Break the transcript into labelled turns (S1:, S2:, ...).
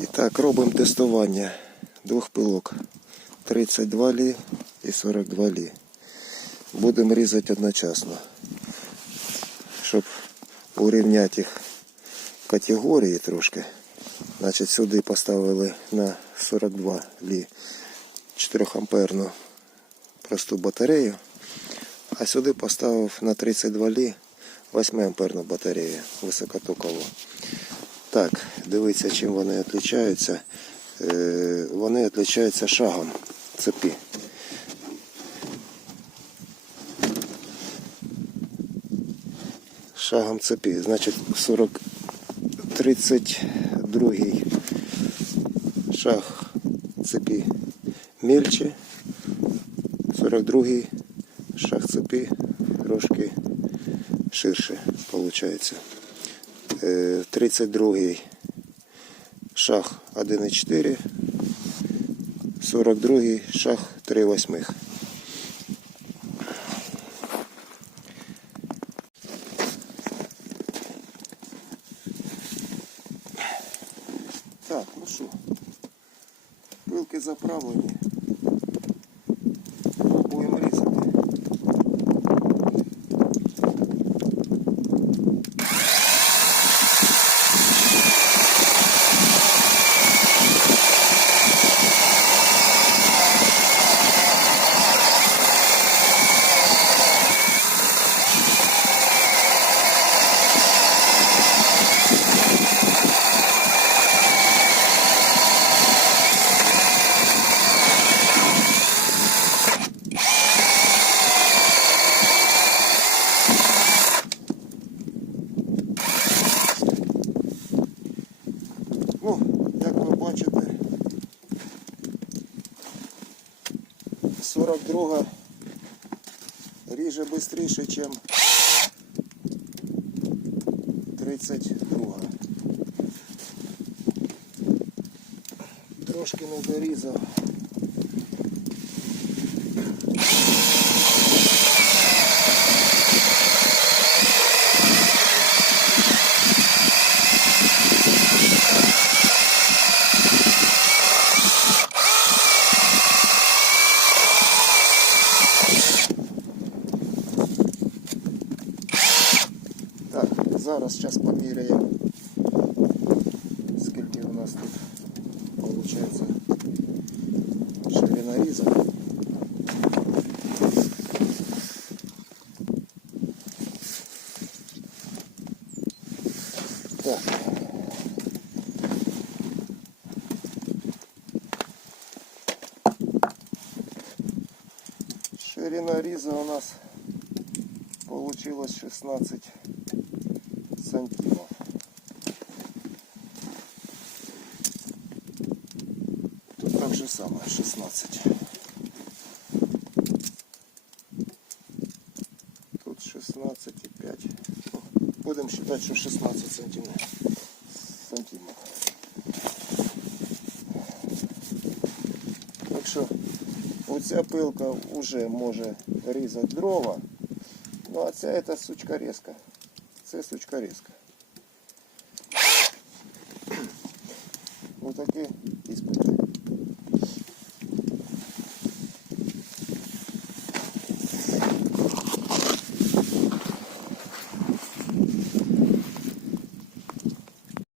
S1: І так, робимо тестування двох пилок. 32 лі і 42 лі. Будемо різати одночасно, щоб урівняти їх категорії трошки. Значить, сюди поставили на 42 лі 4 амперну просту батарею, а сюди поставив на 32 лі 8 амперну батарею високотокову. Так, дивіться, чим вони відрізняються. Е, Вони відрізняються шагом цепі. Шагом цепі. Значить, 40, 32 шаг цепі мельче, 42 шаг цепі трошки ширше виходить. 32 шаг 1,4, 42 шаг 3 восьмих. Так, ну що, пилки заправлені. Пробуємо різати. Ну, як ви бачите, 42 ріже швидше, ніж 32. Трошки не дорізав. зараз зараз поміряємо. Скільки у нас тут виходить ширина різа. Так. Ширина різа у нас получилось 16 сантимов. Тут так же самое, 16. Тут 16,5. Ну, Будем считать, что 16 сантимов. сантимов. Так що оця пилка вже може різати дрова. Ну а ця это сучка резка. Це сучка Вот такие такий іспит.